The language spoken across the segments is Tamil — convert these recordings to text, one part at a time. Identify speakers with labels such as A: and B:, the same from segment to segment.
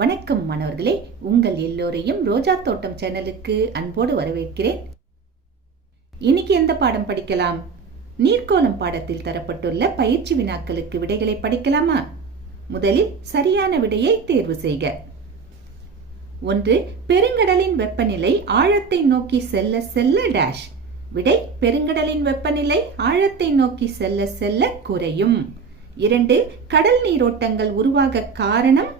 A: வணக்கம் மாணவர்களே. உங்கள் எல்லோரையும் ரோஜா தோட்டம் சேனலுக்கு அன்போடு வரவேற்கிறேன். இன்னைக்கு எந்த பாடம் படிக்கலாம்? நீர்க்கோலம் பாடத்தில் தரப்பட்டுள்ள பயிற்சி வினாக்களுக்கு விடைகளை படிக்கலாமா? முதலில் சரியான விடையை தேர்வு செய்க. ஒன்று பெருங்கடலின் வெப்பநிலை ஆழத்தை நோக்கி செல்ல செல்ல டேஷ் விடை பெருங்கடலின் வெப்பநிலை ஆழத்தை நோக்கி செல்ல செல்ல குறையும். இரண்டு கடல் நீரோட்டங்கள் உருவாக காரணம்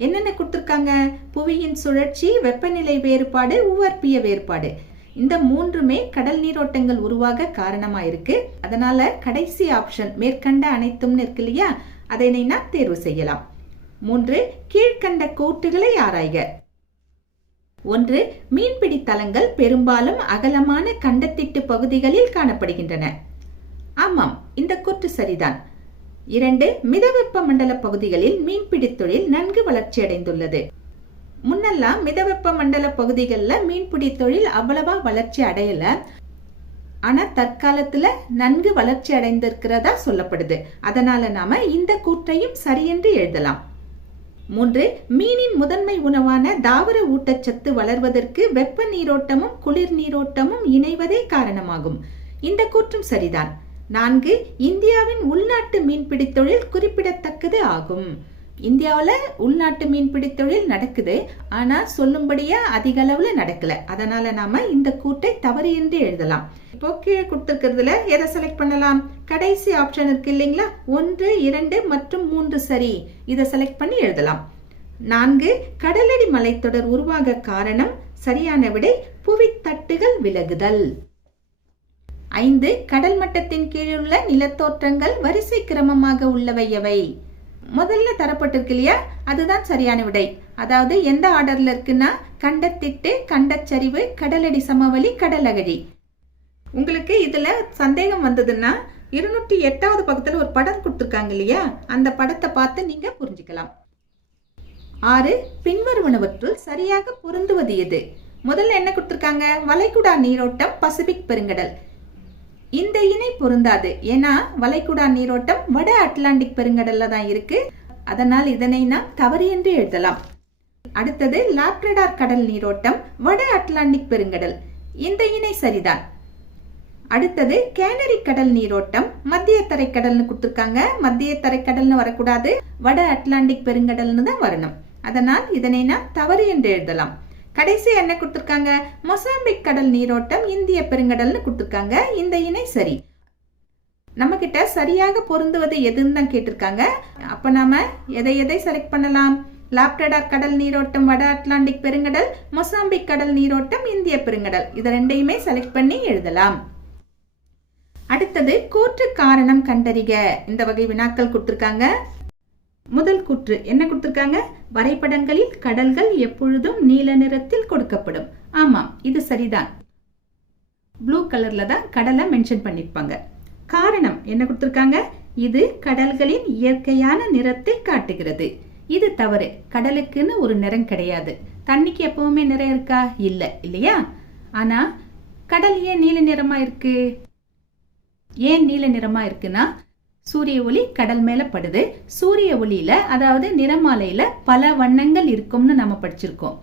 A: என்னென்ன கொடுத்துருக்காங்க? புவியின் சுழற்சி வெப்பநிலை வேறுபாடு உவர்ப்பிய வேறுபாடு. இந்த மூன்றுமே கடல் நீரோட்டங்கள் உருவாக காரணமா இருக்கு. அதனால கடைசி ஆப்ஷன் மேற்கண்ட அனைத்தும்னு இருக்கு இல்லையா? அதை நான் தேர்வு செய்யலாம். மூன்று கீழ்கண்ட கூற்றுகளை ஆராய்க. ஒன்று மீன்பிடி தலங்கள் பெரும்பாலும் அகலமான கண்டத்திட்டு பகுதிகளில் காணப்படுகின்றன. ஆமாம் இந்த கூற்று சரிதான். இரண்டு மிதவெப்ப மண்டல பகுதிகளில் மீன்பிடி தொழில் நன்கு வளர்ச்சியடைந்துள்ளது. முன்னெல்லாம் மிதவெப்ப மண்டல பகுதிகளில் மீன்பிடி தொழில் அவ்வளவா வளர்ச்சி அடையல. ஆனா தற்காலத்துல நன்கு வளர்ச்சி அடைந்திருக்கிறதா சொல்லப்படுது. அதனால நாம இந்த கூற்றையும் சரியென்று எழுதலாம். மூன்று மீனின் முதன்மை உணவான தாவர ஊட்டச்சத்து வளர்வதற்கு வெப்ப நீரோட்டமும் குளிர் நீரோட்டமும் இணைவதே காரணமாகும். இந்த கூற்றும் சரிதான். நான்கு இந்தியாவின் உள்நாட்டு மீன்பிடி தொழில் குறிப்பிடத்தக்கது ஆகும். இந்தியாவில் உள்நாட்டு மீன்பிடி தொழில் நடக்குது ஆனால் சொல்லும்படியாக அதிக அளவில் நடக்கல. அதனால நாம இந்த கூட்டை தவறு என்று எழுதலாம். இப்போ கீழே கொடுத்துருக்கிறதுல எதை செலக்ட் பண்ணலாம்? கடைசி ஆப்ஷன் இருக்கு இல்லைங்களா? ஒன்று இரண்டு மற்றும் மூன்று சரி. இதை செலக்ட் பண்ணி எழுதலாம். நான்கு கடலடி மலைத்தொடர் உருவாக காரணம் சரியான விடை புவித்தட்டுகள் விலகுதல். ஐந்து கடல் மட்டத்தின் கீழுள்ள நிலத்தோற்றங்கள் வரிசை கிரமமாக உள்ளவை எவை முதல்ல தரப்பட்டிருக்கு இல்லையா? அதுதான் சரியான விடை. அதாவது எந்த ஆர்டர்ல இருக்குன்னா கண்டத்திட்டு கண்டச்சரிவு கடலடி சமவெளி கடலகழி. உங்களுக்கு இதுல சந்தேகம் வந்ததுன்னா இருநூற்றி எட்டாவது பக்கத்தில் ஒரு படம் கொடுத்துருக்காங்க இல்லையா? அந்த படத்தை பார்த்து நீங்கள் புரிஞ்சுக்கலாம். ஆறு பின்வருவனவற்றுள் சரியாக பொருந்துவது எது? முதல்ல என்ன கொடுத்துருக்காங்க? வளைகுடா நீரோட்டம் பசிபிக் பெருங்கடல். இந்த இணை பொருந்தாது. ஏன்னா வளைகுடா நீரோட்டம் வட அட்லாண்டிக் பெருங்கடல்ல தான் இருக்கு. அதனால் இதனை நாம் தவறு என்று எழுதலாம். அடுத்தது லாப்ரடார் கடல் நீரோட்டம் வட அட்லாண்டிக் பெருங்கடல். இந்த இணை சரிதான். அடுத்தது கேனரி கடல் நீரோட்டம் மத்திய தரைக்கடல்னு கொடுத்துருக்காங்க. மத்திய தரைக்கடல்னு வரக்கூடாது. வட அட்லாண்டிக் பெருங்கடல்னு தான் வரணும். அதனால் இதனை நாம் தவறு என்று எழுதலாம். கடைசி என்ன கொடுத்துருக்காங்க? மொசாம்பிக் கடல் நீரோட்டம் இந்திய பெருங்கடல்னு கொடுத்துருக்காங்க. இந்த இணை சரி. நம்ம கிட்ட சரியாக பொருந்துவது எதுன்னு தான் கேட்டிருக்காங்க. அப்ப நாம எதை எதை செலக்ட் பண்ணலாம்? லாப்டடார் கடல் நீரோட்டம் வட அட்லாண்டிக் பெருங்கடல் மொசாம்பிக் கடல் நீரோட்டம் இந்திய பெருங்கடல். இது ரெண்டையுமே செலக்ட் பண்ணி எழுதலாம். அடுத்தது கூற்று காரணம் கண்டறிக. இந்த வகை வினாக்கள் கொடுத்துருக்காங்க. முதல் கூற்று என்ன கொடுத்துருக்காங்க? வரைபடங்களில் கடல்கள் எப்பொழுதும் நீல நிறத்தில் கொடுக்கப்படும். ஆமாம் இது சரிதான். ப்ளூ கலர்ல தான் கடலை மென்ஷன் பண்ணிருப்பாங்க. காரணம் என்ன கொடுத்துருக்காங்க? இது கடல்களின் இயற்கையான நிறத்தை காட்டுகிறது. இது தவறு. கடலுக்குன்னு ஒரு நிறம் கிடையாது. தண்ணிக்கு எப்பவுமே நிறம் இருக்கா? இல்ல இல்லையா? ஆனா கடல் ஏன் நீல நிறமா இருக்கு? ஏன் நீல நிறமா இருக்குன்னா சூரிய ஒளி கடல் மேல படுது. சூரிய ஒளியில அதாவது நிறமாலையில பல வண்ணங்கள் இருக்கும்னு நம்ம படிச்சிருக்கோம்.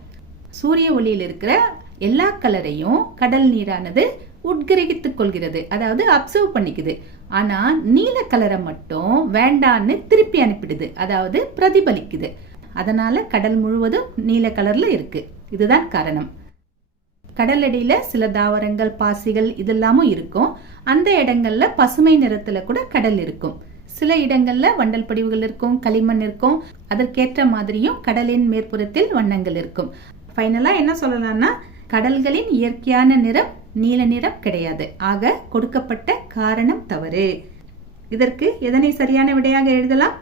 A: சூரிய ஒளியில இருக்கிற எல்லா கலரையும் கடல் நீரானது உட்கிரகித்துக் கொள்கிறது. அதாவது அப்சர்வ் பண்ணிக்குது. ஆனா நீல கலரை மட்டும் வேண்டான்னு திருப்பி அனுப்பிடுது. அதாவது பிரதிபலிக்குது. அதனால கடல் முழுவதும் நீல கலர்ல இருக்கு. இதுதான் காரணம். கடலடியில சில தாவரங்கள் பாசிகள் இதெல்லாமும் இருக்கும். அந்த இடங்கள்ல பசுமை நிறத்துல கூட கடல் இருக்கும். சில இடங்கள்ல வண்டல் படிவுகள் இருக்கும் களிமண் இருக்கும். அதற்கேற்ற மாதிரியும் கடலின் மேற்புறத்தில் வண்ணங்கள் இருக்கும். ஃபைனலா என்ன சொல்லலாம்னா கடல்களின் இயற்கையான நிறம் நீல நிறம் கிடையாது. ஆக கொடுக்கப்பட்ட காரணம் தவறு. இதற்கு எதனை சரியான விடையாக எழுதலாம்?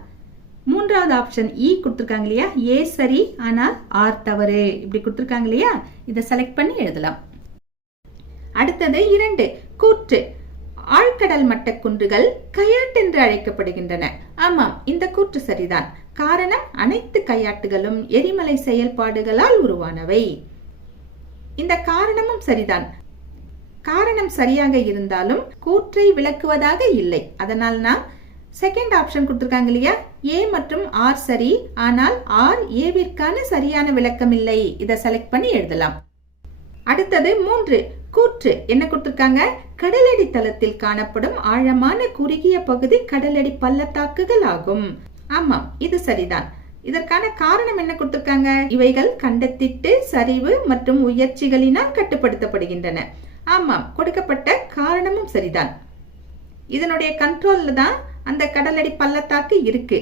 A: மூன்றாவது ஆப்ஷன் இ e கொடுத்துருக்காங்க இல்லையா? ஏ சரி ஆனால் ஆர் தவறு. இப்படி கொடுத்துருக்காங்க இல்லையா? இதை செலக்ட் பண்ணி எழுதலாம். அடுத்தது இரண்டு கூற்று. ஆழ்கடல் மட்ட குன்றுகள் கயாட் என்று அழைக்கப்படுகின்றன. ஆமாம் இந்த கூற்று சரிதான். காரணம் அனைத்து கையாட்டுகளும் எரிமலை செயல்பாடுகளால் உருவானவை. இந்த காரணமும் சரிதான். காரணம் சரியாக இருந்தாலும் கூற்றை விளக்குவதாக இல்லை. அதனால் நாம் செகண்ட் ஆப்ஷன் கொடுத்துருக்காங்க இல்லையா? ஏ மற்றும் ஆர் சரி ஆனால் ஆர் ஏவிற்கான சரியான விளக்கம் இல்லை இதை செலக்ட் பண்ணி எழுதலாம். அடுத்தது மூன்று கூற்று. என்ன கொடுத்துருக்காங்க? கடலடி தளத்தில் காணப்படும் ஆழமான குறுகிய பகுதி கடலடி பள்ளத்தாக்குகள் ஆகும். ஆமாம் இது சரிதான். இதற்கான காரணம் என்ன கொடுத்திருக்காங்க? இவைகள் கண்டத்திட்டு சரிவு மற்றும் உயர்ச்சிகளினால் கட்டுப்படுத்தப்படுகின்றன. ஆமாம் கொடுக்கப்பட்ட காரணமும் சரிதான். இதனுடைய கண்ட்ரோல்ல தான் அந்த கடலடி பள்ளத்தாக்கு இருக்கு.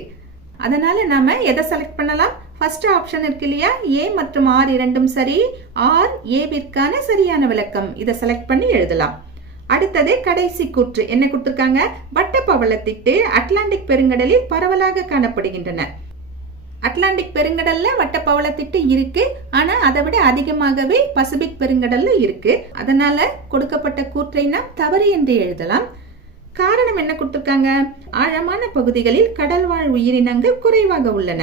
A: அதனால நாம எதை செலக்ட் பண்ணலாம்? ஃபர்ஸ்ட் ஆப்ஷன் இருக்கு இல்லையா? ஏ மற்றும் ஆர் இரண்டும் சரி. ஆர் ஏவிற்கான சரியான விளக்கம். இதை செலக்ட் பண்ணி எழுதலாம். அடுத்தது கடைசி கூற்று. என்ன கொடுத்திருக்காங்க? வட்டப்பவளத்திட்டு அட்லாண்டிக் பெருங்கடலில் பரவலாக காணப்படுகின்றன. அட்லாண்டிக் பெருங்கடல்ல வட்டப்பவளத்திட்டு இருக்கு. ஆனா அதை விட அதிகமாகவே பசிபிக் பெருங்கடல்ல இருக்கு. அதனால கொடுக்கப்பட்ட கூற்றை நாம் தவறு என்று எழுதலாம். காரணம் என்ன கொடுத்துருக்காங்க? ஆழமான பகுதிகளில் கடல்வாழ் உயிரினங்கள் குறைவாக உள்ளன.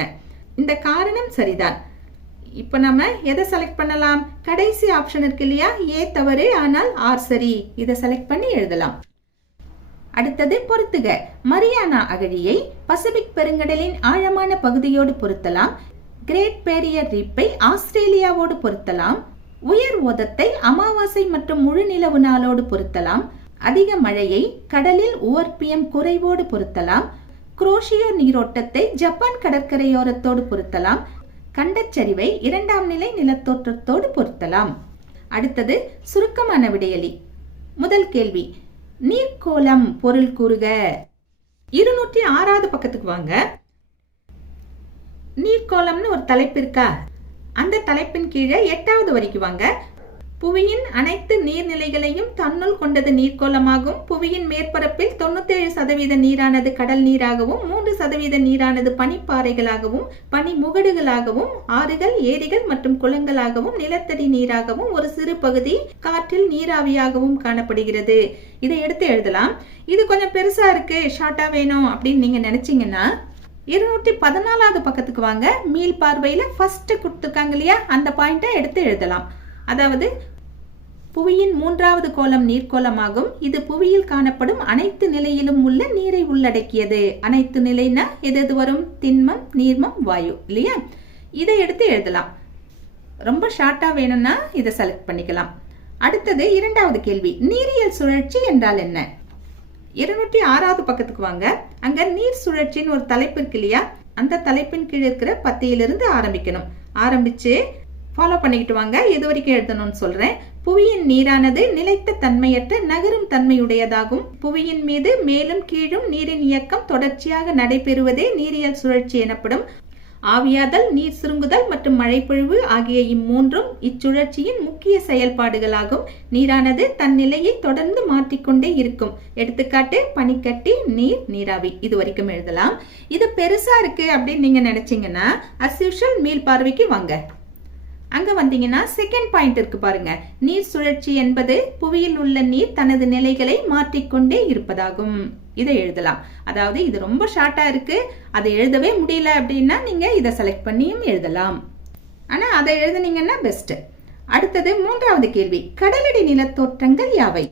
A: இந்த காரணம் சரிதான். இப்போ நம்ம எதை செலக்ட் பண்ணலாம்? கடைசி ஆப்ஷன் இருக்கு இல்லையா? ஏ தவறு ஆனால் ஆர் சரி. இதை செலக்ட் பண்ணி எழுதலாம். அடுத்தது பொருத்துக மரியானா அகழியை பசிபிக் பெருங்கடலின் ஆழமான பகுதியோடு பொருத்தலாம். கிரேட் பேரியர் ரீப்பை ஆஸ்திரேலியாவோடு பொருத்தலாம். உயர் ஓதத்தை அமாவாசை மற்றும் முழு நிலவு நாளோடு பொருத்தலாம். அதிக மழையை கடலில் உவர்ப்பியம் குறைவோடு பொருத்தலாம். குரோஷியோ நீரோட்டத்தை ஜப்பான் கடற்கரையோரத்தோடு பொருத்தலாம். கண்டச்சரிவை இரண்டாம் நிலை நிலத்தோற்றத்தோடு பொருத்தலாம். அடுத்தது சுருக்கமான விடையலி. முதல் கேள்வி நீர்க்கோளம் பொருள் கூறுக. இருநூற்றி ஆறாவது பக்கத்துக்கு வாங்க. நீர்க்கோளம்னு ஒரு தலைப்பு இருக்கா? அந்த தலைப்பின் கீழே எட்டாவது வரைக்கும் வாங்க. புவியின் அனைத்து நீர்நிலைகளையும் தன்னுள் கொண்டது நீர்க்கோளமாகும். புவியின் மேற்பரப்பில் தொண்ணூத்தேழு சதவீத நீரானது கடல் நீராகவும் மூன்று சதவீத நீரானது பனிப்பாறைகளாகவும் பனி முகடுகளாகவும் ஆறுகள் ஏரிகள் மற்றும் குளங்களாகவும் நிலத்தடி நீராகவும் ஒரு சிறு பகுதி காற்றில் நீராவியாகவும் காணப்படுகிறது. இதை எடுத்து எழுதலாம். இது கொஞ்சம் பெருசா இருக்கு ஷார்ட்டா வேணும் அப்படின்னு நீங்க நினைச்சீங்கன்னா இருநூற்றி பதினாலாவது பக்கத்துக்கு வாங்க. மீள் பார்வையில ஃபர்ஸ்ட் கொடுத்துருக்காங்க இல்லையா? அந்த பாயிண்ட்டை எடுத்து எழுதலாம். அதாவது புவியின் மூன்றாவது கோலம் நீர்க்கோளமாகும். இது புவியில் காணப்படும் அனைத்து நிலையிலும் உள்ள நீரை உள்ளடக்கியது. அனைத்து நிலைனா எது எது வரும்? திண்மம் நீர்மம் வாயு இல்லையா? இதை எடுத்து எழுதலாம். ரொம்ப ஷார்ட்டா வேணும்னா இதை செலக்ட் பண்ணிக்கலாம். அடுத்தது இரண்டாவது கேள்வி. நீரியல் சுழற்சி என்றால் என்ன? இருநூற்றி ஆறாவது பக்கத்துக்கு வாங்க. அங்க நீர் சுழற்சின்னு ஒரு தலைப்பு இருக்கு இல்லையா? அந்த தலைப்பின் கீழ் இருக்கிற பத்தியிலிருந்து ஆரம்பிக்கணும். ஆரம்பிச்சு ஃபாலோ பண்ணிக்கிட்டு வாங்க. இது வரைக்கும் எழுதணும்னு சொல்றேன். புவியின் நீரானது நிலைத்த தன்மையற்ற நகரும் தன்மையுடையதாகும். புவியின் மீது மேலும் கீழும் நீரின் இயக்கம் தொடர்ச்சியாக நடைபெறுவதே நீரியல் சுழற்சி எனப்படும். ஆவியாதல் நீர் சுருங்குதல் மற்றும் மழைப்பொழிவு ஆகிய இம்மூன்றும் இச்சுழற்சியின் முக்கிய செயல்பாடுகளாகும். நீரானது தன் நிலையை தொடர்ந்து மாற்றிக்கொண்டே இருக்கும். எடுத்துக்காட்டு பனிக்கட்டி நீர் நீராவி. இது வரைக்கும் எழுதலாம். இது பெருசா இருக்கு அப்படின்னு நீங்க நினைச்சீங்கன்னா அஸ் யூஷுவல் மீள் பார்வைக்கு வாங்க. அங்க வந்தீங்கன்னா செகண்ட் பாயிண்ட் இருக்கு பாருங்க. நீர் சுழற்சி என்பது புவியில் உள்ள நீர் தனது நிலைகளை மாற்றிக்கொண்டே இருப்பதாகும். இதை எழுதலாம். அதாவது இது ரொம்ப ஷார்ட்டா இருக்கு. அதை எழுதவே முடியல அப்படின்னா நீங்க இதை செலக்ட் பண்ணியும் எழுதலாம். ஆனா அதை எழுதுனீங்கன்னா பெஸ்ட் அடுத்தது மூன்றாவது கேள்வி. கடலடி நிலத்தோற்றங்கள் யாவை?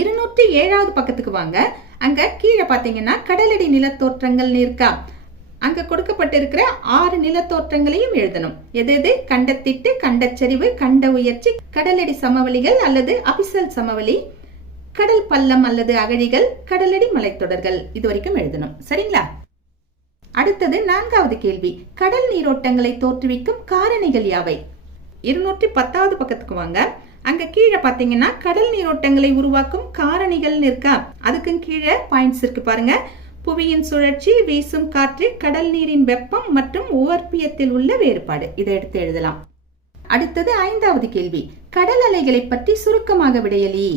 A: இருநூற்றி ஏழாவது பக்கத்துக்கு வாங்க. அங்க கீழே பாத்தீங்கன்னா கடலடி நிலத்தோற்றங்கள் இருக்கா? அங்க கொடுக்கப்பட்டிருக்கிற ஆறு நிலத்தோற்றங்களையும் எழுதணும். எது எது? கண்டத்திட்டு கண்டச்சரிவு கண்ட உயர்ச்சி கடலடி சமவெளிகள் அல்லது அபிசல் சமவெளி கடல் பள்ளம் அல்லது அகழிகள் கடலடி மலைத்தொடர்கள். இது வரைக்கும் எழுதணும். சரிங்களா? அடுத்தது நான்காவது கேள்வி. கடல் நீரோட்டங்களை தோற்றுவிக்கும் காரணிகள் யாவை? இருநூற்றி பத்தாவது பக்கத்துக்கு வாங்க. அங்க கீழே பாத்தீங்கன்னா கடல் நீரோட்டங்களை உருவாக்கும் காரணிகள் இருக்கா? அதுக்கும் கீழே பாயிண்ட்ஸ் இருக்கு பாருங்க. புவியின் சுழற்சி வீசும் காற்று கடல் நீரின் வெப்பம் மற்றும் உவர்ப்பியத்தில் உள்ள வேறுபாடு. இதை எடுத்து எழுதலாம். அடுத்தது ஐந்தாவது கேள்வி. கடல் அலைகளை பற்றி சுருக்கமாக விடையலி.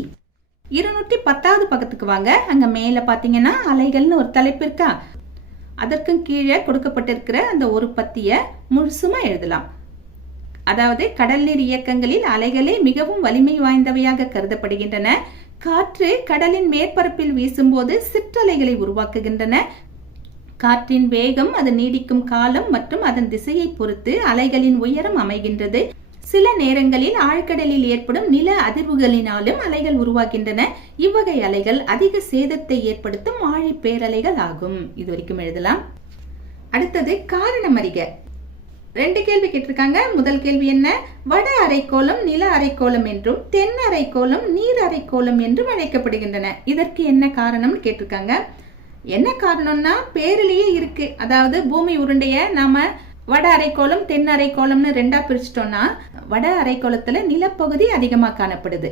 A: இருநூற்றி பத்தாவது பக்கத்துக்கு வாங்க. அங்க மேல பாத்தீங்கன்னா அலைகள்னு ஒரு தலைப்பு இருக்கா? அதற்கும் கீழே கொடுக்கப்பட்டிருக்கிற அந்த ஒரு பத்திய முழுசுமா எழுதலாம். அதாவது கடல் நீர் இயக்கங்களில் அலைகளே மிகவும் வலிமை வாய்ந்தவையாக கருதப்படுகின்றன. காற்று கடலின் மேற்பரப்பில் வீசும்போது சிற்றலைகளை உருவாக்குகின்றன. காற்றின் வேகம் அது நீடிக்கும் காலம் மற்றும் அதன் திசையை பொறுத்து அலைகளின் உயரம் அமைகின்றது. சில நேரங்களில் ஆழ்கடலில் ஏற்படும் நில அதிர்வுகளினாலும் அலைகள் உருவாகின்றன. இவ்வகை அலைகள் அதிக சேதத்தை ஏற்படுத்தும் ஆழி பேரலைகள் ஆகும். இது வரைக்கும் எழுதலாம். அடுத்தது காரணம் அறிக. ரெண்டு கேள்வி கேட்டிருக்காங்க. முதல் கேள்வி என்ன? வட அரைக்கோளம் நில அரைக்கோளம் என்றும் தென் அரைக்கோளம் நீர் அரைக்கோளம் என்றும் அழைக்கப்படுகின்றன. இதற்கு என்ன காரணம்னு கேட்டிருக்காங்க. என்ன காரணம்னா பேரிலேயே இருக்கு. அதாவது பூமி உருண்டைய நாம வட அரைக்கோளம் தென் அரைக்கோளம்னு ரெண்டா பிரிச்சிட்டோம்னா வட அரைக்கோளத்துல நிலப்பகுதி அதிகமாக காணப்படுது.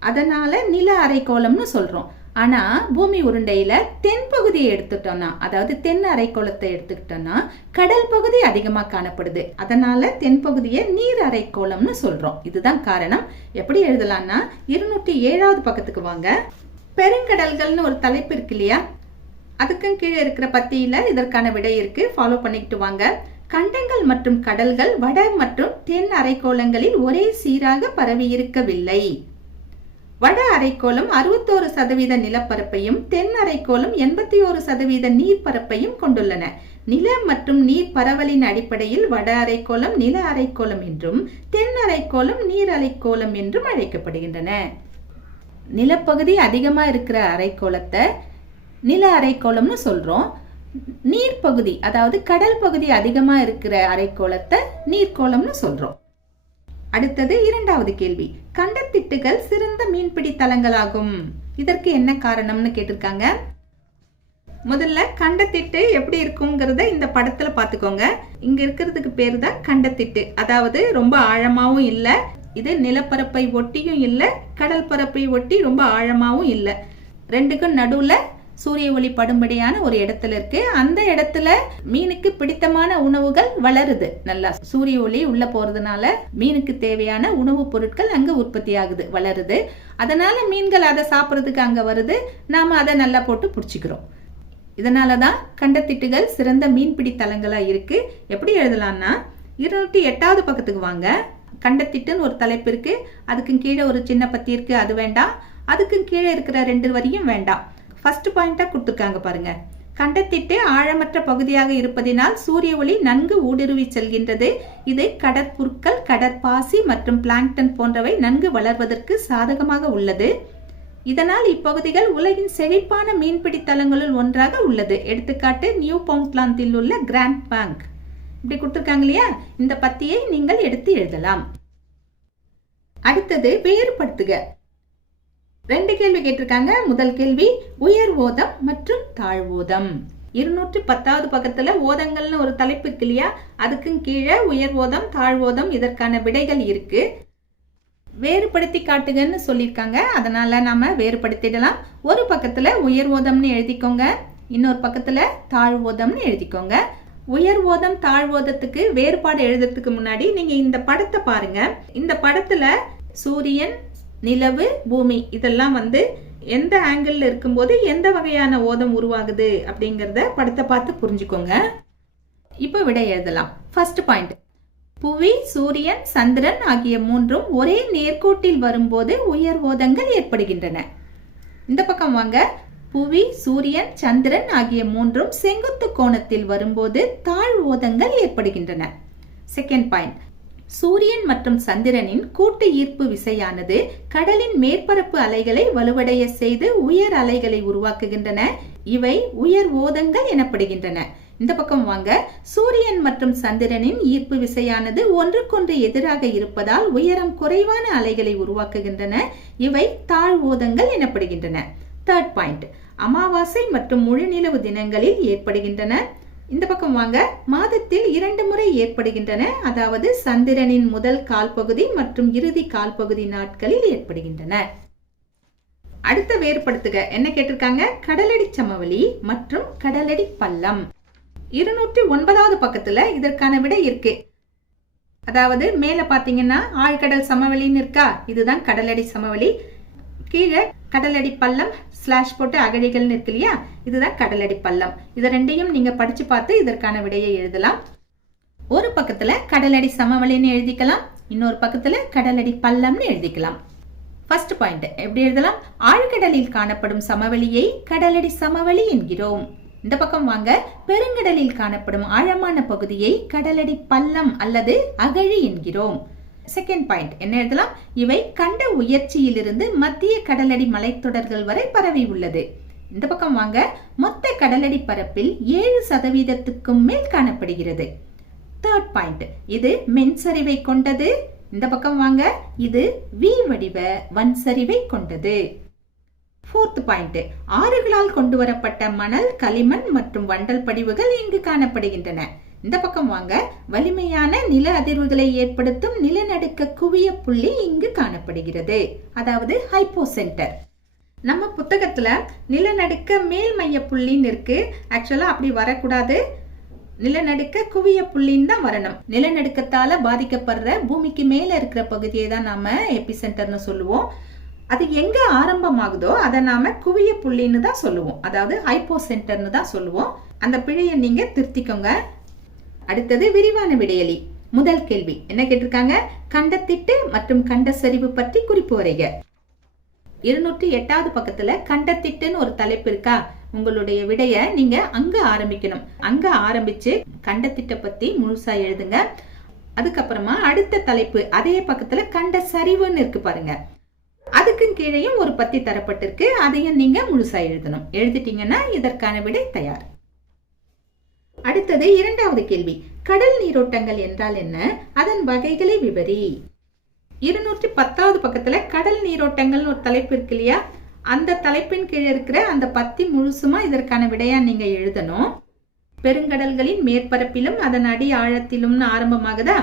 A: அதனால நில அரைக்கோளம்னு சொல்றோம். ஆனா பூமி உருண்டையில தென் பகுதியை எடுத்துட்டோம்னா அதாவது தென் அரைக்கோளத்தை எடுத்துக்கிட்டோம்னா கடல் பகுதி அதிகமா காணப்படுது. அதனால தென் பகுதியை நீர் அரைக்கோளம்னு சொல்றோம். இதுதான் காரணம். எப்படி எழுதலாம்னா இருநூற்றி ஏழாவது பக்கத்துக்கு வாங்க. பெருங்கடல்கள்னு ஒரு தலைப்பு இருக்கு இல்லையா? அதுக்கும் கீழே இருக்கிற பத்தியில இதற்கான விடை இருக்கு. ஃபாலோ பண்ணிக்கிட்டு வாங்க. கண்டங்கள் மற்றும் கடல்கள் வட மற்றும் தென் அரைக்கோளங்களில் ஒரே சீராக பரவி இருக்கவில்லை வட அரைக்கோளம் அறுபத்தோரு சதவீத நிலப்பரப்பையும் தென் அரைக்கோளம் எண்பத்தி ஒரு சதவீத நீர்ப்பரப்பையும் கொண்டுள்ளன. நில மற்றும் நீர் பரவலின் அடிப்படையில் வட அரைக்கோளம் நில அரைக்கோளம் என்றும் தென் அரைக்கோளம் நீர் அரைக்கோளம் என்றும் அழைக்கப்படுகின்றன. நிலப்பகுதி அதிகமா இருக்கிற அரைக்கோளத்தை நில அரைக்கோளம்னு சொல்றோம். நீர்ப்பகுதி அதாவது கடல் பகுதி அதிகமா இருக்கிற அரைக்கோளத்தை நீர்க்கோளம்னு சொல்றோம். அடுத்தது இரண்டாவது கேள்வி. கண்டத்திட்டுகள் சிறந்த மீன்பிடி தலங்களாகும். இதற்கு என்ன காரணம்னு கேட்டிருக்காங்க? முதல்ல கண்டத்திட்டு எப்படி இருக்குங்கிறத இந்த படத்துல பாத்துக்கோங்க இங்க இருக்கிறதுக்கு பேர் தான் கண்டத்திட்டு. அதாவது ரொம்ப ஆழமாவும் இல்ல. இது நிலப்பரப்பை ஒட்டியும் இல்ல. கடல் பரப்பை ஒட்டி ரொம்ப ஆழமாவும் இல்ல. ரெண்டுக்கும் நடுவுல சூரிய ஒளி படும்படியான ஒரு இடத்துல இருக்கு. அந்த இடத்துல மீனுக்கு பிடித்தமான உணவுகள் வளருது. நல்லா சூரிய ஒளி உள்ள போறதுனால மீனுக்கு தேவையான உணவுப் பொருட்கள் அங்க உற்பத்தி ஆகுது வளருது. அதனால மீன்கள் அதை சாப்பிட்றதுக்கு அங்க வருது. நாம அதை நல்லா போட்டு பிடிச்சிக்கிறோம். இதனால தான் கண்டத்திட்டுகள் சிறந்த மீன்பிடி தலங்களா இருக்கு. எப்படி எழுதலாம்னா இருநூற்றி எட்டாவது பக்கத்துக்கு வாங்க. கண்டத்திட்டுன்னு ஒரு தலைப்பு இருக்கு. அதுக்கும் கீழே ஒரு சின்ன பத்தி இருக்கு. அது வேண்டாம். அதுக்கும் கீழே இருக்கிற ரெண்டு வரியும் வேண்டாம். ஃபர்ஸ்ட் பாயிண்டா கொடுத்துருக்காங்க பாருங்க. கண்டத்திட்டு ஆழமற்ற பகுதியாக இருப்பதினால் சூரிய ஒளி நன்கு ஊடுருவி செல்கின்றது. இது கடற்புற்கள் கடற்பாசி மற்றும் பிளாங்டன் போன்றவை நன்கு வளர்வதற்கு சாதகமாக உள்ளது. இதனால் இப்பகுதிகள் உலகின் செழிப்பான மீன்பிடி தலங்களுள் ஒன்றாக உள்ளது. எடுத்துக்காட்டு நியூ பவுண்ட்லாந்தில் உள்ள கிராண்ட் பேங்க். இப்படி கொடுத்துருக்காங்க இல்லையா? இந்த பத்தியை நீங்கள் எடுத்து எழுதலாம். அடுத்தது வேறுபடுத்துக. ரெண்டு கேள்வி கேட்டிருக்காங்க. முதல் கேள்வி உயர் ஓதம் மற்றும் தாழ்வோதம் இருநூற்றி பத்தாவது பக்கத்துல ஓதங்கள்னு ஒரு தலைப்பு இருக்கு இல்லையா? அதுக்கும் கீழே உயர் ஓதம் தாழ்வோதம் இதற்கான விடைகள் இருக்கு. வேறுபடுத்தி காட்டுங்கன்னு சொல்லியிருக்காங்க. அதனால நாம வேறுபடுத்திடலாம். ஒரு பக்கத்துல உயர் ஓதம்னு எழுதிக்கோங்க. இன்னொரு பக்கத்துல தாழ்வோதம்னு எழுதிக்கோங்க. உயர் ஓதம் தாழ்வோதத்துக்கு வேறுபாடு எழுதுறதுக்கு முன்னாடி நீங்க இந்த படத்தை பாருங்க. இந்த படத்துல சூரியன் நிலவு பூமி இதெல்லாம் வந்து எந்த ஆங்கிள் இருக்கும்போது எந்த வகையான ஓதம் உருவாகுது அப்படிங்கிறத படத்தை பார்த்து புரிஞ்சுக்கோங்க. இப்போ விடை எழுதலாம். ஃபர்ஸ்ட் பாயிண்ட் புவி சூரியன் சந்திரன் ஆகிய மூன்றும் ஒரே நேர்கோட்டில் வரும்போது உயர் ஓதங்கள் ஏற்படுகின்றன. இந்த பக்கம் வாங்க. புவி சூரியன் சந்திரன் ஆகிய மூன்றும் செங்குத்து கோணத்தில் வரும்போது தாழ் ஓதங்கள் ஏற்படுகின்றன. செகண்ட் பாயிண்ட் சூரியன் மற்றும் சந்திரனின் கூட்டு ஈர்ப்பு விசையானது கடலின் மேற்பரப்பு அலைகளை வலுவடைய செய்து உயர் அலைகளை உருவாக்குகின்றன. இவை உயர் ஓதங்கள் எனப்படுகின்றன. இந்த பக்கம் வாங்க. சூரியன் மற்றும் சந்திரனின் ஈர்ப்பு விசையானது ஒன்றுக்கொன்று எதிராக இருப்பதால் உயரம் குறைவான அலைகளை உருவாக்குகின்றன. இவை தாழ் ஓதங்கள் எனப்படுகின்றன. தேர்ட் பாயிண்ட் அமாவாசை மற்றும் முழுநிலவு தினங்களில் ஏற்படுகின்றன. இந்த பக்கம் வாங்க. மாதத்தில் இரண்டு முறை ஏற்படுகின்றன. அதாவது சந்திரனின் முதல் கால்பகுதி மற்றும் இறுதி கால்பகுதி நாட்களில் ஏற்படுகின்றன. அடுத்த வேறுபடுத்துக. என்ன கேட்டிருக்காங்க? கடலடி சமவெளி மற்றும் கடலடி பள்ளம். இருநூற்றி ஒன்பதாவது பக்கத்துல இதற்கான விடை இருக்கு. அதாவது மேல பாத்தீங்கன்னா ஆழ்கடல் சமவெளின்னு இருக்கா? இதுதான் கடலடி சமவெளி. கீழே கடலடி பள்ளம் ஸ்லாஷ் போட்டு அகழிகள்னு இருக்கு இல்லையா? இதுதான் கடலடி பள்ளம். இதை ரெண்டையும் நீங்க படிச்சு பார்த்து இதற்கான விடையை எழுதலாம். ஒரு பக்கத்துல கடலடி சமவெளின்னு எழுதிக்கலாம். இன்னொரு பக்கத்துல கடலடி பள்ளம்னு எழுதிக்கலாம். ஃபர்ஸ்ட் பாயிண்ட் எப்படி எழுதலாம்? ஆழ்கடலில் காணப்படும் சமவெளியை கடலடி சமவெளி என்கிறோம். இந்த பக்கம் வாங்க. பெருங்கடலில் காணப்படும் ஆழமான பகுதியை கடலடி பள்ளம் அல்லது அகழி என்கிறோம். செகண்ட் பாயிண்ட் என்ன எழுதலாம்? இவை கண்ட உயர்ச்சியிலிருந்து மத்திய கடலடி மலைத்தொடர்கள் வரை பரவி உள்ளது. இந்த பக்கம் வாங்க. மொத்த கடலடி பரப்பில் ஏழு சதவீதத்துக்கும் மேல் காணப்படுகிறது. தேர்ட் பாயிண்ட் இது மென் சரிவை கொண்டது. இந்த பக்கம் வாங்க. இது வி வடிவ வன் சரிவை கொண்டது. ஃபோர்த் பாயிண்ட் ஆறுகளால் கொண்டு வரப்பட்ட மணல் களிமண் மற்றும் வண்டல் படிவுகள் இங்கு காணப்படுகின்றன. இந்த பக்கம் வாங்க. வலிமையான நில அதிர்வுகளை ஏற்படுத்தும் நிலநடுக்க குவிய புள்ளி இங்கு காணப்படுகிறது. அதாவது ஹைப்போ சென்டர் நம்ம புத்தகத்துல நிலநடுக்க மேல் மைய புள்ளின்னு இருக்கு. ஆக்சுவலா அப்படி வரக்கூடாது. நிலநடுக்க குவிய புள்ளின்னு தான் வரணும். நிலநடுக்கத்தால பாதிக்கப்படுற பூமிக்கு மேல இருக்கிற பகுதியை தான் நாம எபிசென்டர்னு சொல்லுவோம். அது எங்க ஆரம்பமாகுதோ அதை நாம குவிய புள்ளின்னு தான் சொல்லுவோம். அதாவது ஹைப்போ சென்டர்னு தான் சொல்லுவோம். அந்த பிழையை நீங்க திருத்திக்கோங்க. அடுத்தது விரிவான விடையலி. முதல் கேள்வி. என்ன கேட்டிருக்காங்க? கண்டத்திட்டு மற்றும் கண்ட சரிவு பற்றி குறிப்பு வரைக. இருநூற்றி எட்டாவது பக்கத்துல கண்டத்திட்டுன்னு ஒரு தலைப்பு இருக்கா? உங்களுடைய விடைய நீங்க அங்க ஆரம்பிக்கணும். அங்க ஆரம்பிச்சு கண்டத்திட்ட பத்தி முழுசா எழுதுங்க. அதுக்கப்புறமா அடுத்த தலைப்பு. அதே பக்கத்துல கண்ட சரிவுன்னு இருக்கு பாருங்க. அதுக்கும் கீழேயும் ஒரு பத்தி தரப்பட்டிருக்கு. அதையும் நீங்க முழுசா எழுதணும். எழுதிட்டீங்கன்னா இதற்கான விடை தயார். அடுத்தது இரண்டாவது கேள்வி. கடல் நீரோட்டங்கள் என்றால் என்ன? அதன் வகைகளை விவரி. இருநூற்றி பத்தாவது பக்கத்துல கடல் நீரோட்டங்கள் ஒரு தலைப்பு இருக்கு இல்லையா? அந்த தலைப்பின் கீழே இருக்கிற அந்த பத்தி முழுசுமா இதற்கான விடையா நீங்க எழுதணும். பெருங்கடல்களின் மேற்பரப்பிலும் அதன் அடி ஆழத்திலும்னு ஆரம்பமாகுதா?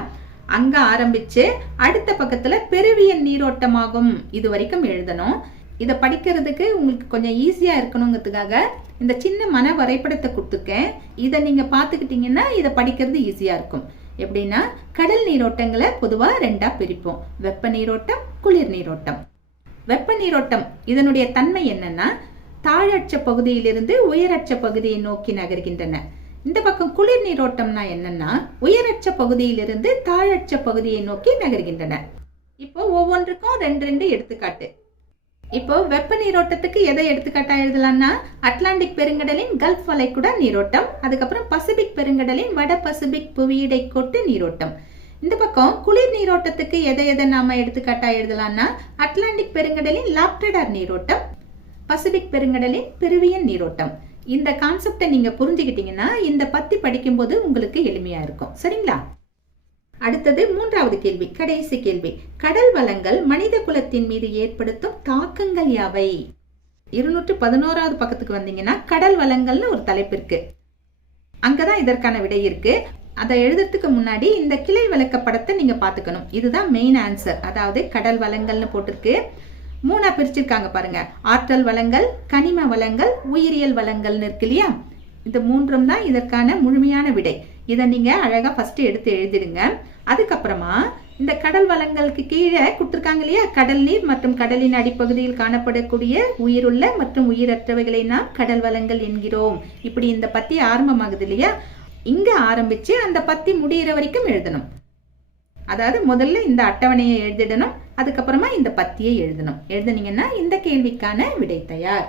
A: அங்க ஆரம்பிச்சு அடுத்த பக்கத்துல பெருவியல் நீரோட்டமாகும். இது வரைக்கும் எழுதணும். இதை படிக்கிறதுக்கு உங்களுக்கு கொஞ்சம் ஈஸியாக இருக்கணுங்கிறதுக்காக இந்த சின்ன மன வரைபடத்தை கொடுத்துருக்கேன். இதை நீங்கள் பார்த்துக்கிட்டிங்கன்னா இதை படிக்கிறது ஈஸியாக இருக்கும். எப்படின்னா கடல் நீரோட்டங்களை பொதுவாக ரெண்டாக பிரிப்போம். வெப்ப நீரோட்டம் குளிர் நீரோட்டம். வெப்ப நீரோட்டம் இதனுடைய தன்மை என்னன்னா தாழற்ற பகுதியிலிருந்து உயரட்ச பகுதியை நோக்கி நகர்கின்றன. இந்த பக்கம் குளிர் நீரோட்டம்னா என்னன்னா உயரட்ச பகுதியிலிருந்து தாழற்ற பகுதியை நோக்கி நகர்கின்றன. இப்போ ஒவ்வொன்றுக்கும் ரெண்டு ரெண்டு எடுத்துக்காட்டு. இப்போ வெப்ப நீரோட்டத்துக்கு எதை எடுத்துக்காட்டா எழுதலாம்னா? அட்லாண்டிக் பெருங்கடலின் கல்ஃப் வளைகுடா நீரோட்டம் அதுக்கப்புறம் பசிபிக் பெருங்கடலின் வட பசிபிக் புவியிடை கொட்டு நீரோட்டம். இந்த பக்கம் குளிர் நீரோட்டத்துக்கு எதை எதை நாம எடுத்துக்காட்டா எழுதலாம்னா? அட்லாண்டிக் பெருங்கடலின் லாப்டடார் நீரோட்டம் பசிபிக் பெருங்கடலின் பெருவியன் நீரோட்டம். இந்த கான்செப்டை நீங்க புரிஞ்சுக்கிட்டீங்கன்னா இந்த பத்தி படிக்கும்போது உங்களுக்கு எளிமையா இருக்கும். சரிங்களா? அடுத்தது மூன்றாவது கேள்வி கடைசி கேள்வி. கடல் வளங்கள் மனித குலத்தின் மீது ஏற்படுத்தும் தாக்கங்கள் யாவை? இருநூற்று பதினோராவது பக்கத்துக்கு வந்தீங்கன்னா கடல் வளங்கள்னு ஒரு தலைப்பு இருக்கு. அங்கதான் இதற்கான விடை இருக்கு. அதை எழுதுறதுக்கு முன்னாடி இந்த கிளை விளக்க படத்தை நீங்க பாத்துக்கணும் இதுதான் மெயின் ஆன்சர் அதாவது கடல் வளங்கள்னு போட்டிருக்கு. மூணா பிரிச்சிருக்காங்க பாருங்க. ஆற்றல் வளங்கள் கனிம வளங்கள் உயிரியல் வளங்கள்னு இருக்கு இல்லையா? இந்த மூன்றும் தான் இதற்கான முழுமையான விடை. இதை நீங்கள் அழகாக ஃபஸ்ட்டு எடுத்து எழுதிடுங்க. அதுக்கப்புறமா இந்த கடல் வளங்களுக்கு கீழே கொடுத்துருக்காங்க இல்லையா? கடல் நீர் மற்றும் கடலின் அடிப்பகுதியில் காணப்படக்கூடிய உயிருள்ள மற்றும் உயிரற்றவைகளை நாம் கடல் வளங்கள் என்கிறோம். இப்படி இந்த பத்தி ஆரம்பமாகுது இல்லையா? இங்கே ஆரம்பித்து அந்த பத்தி முடிகிற வரைக்கும் எழுதணும். அதாவது முதல்ல இந்த அட்டவணையை எழுதிடணும் அதுக்கப்புறமா இந்த பத்தியை எழுதணும். எழுதுனீங்கன்னா இந்த கேள்விக்கான விடை தயார்.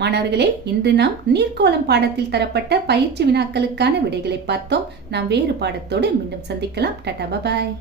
A: மாணவர்களே இன்று நாம் நீர்க்கோளம் பாடத்தில் தரப்பட்ட பயிற்சி வினாக்களுக்கான விடைகளை பார்த்தோம். நாம் வேறு பாடத்தோடு மீண்டும் சந்திக்கலாம். Tata bye bye.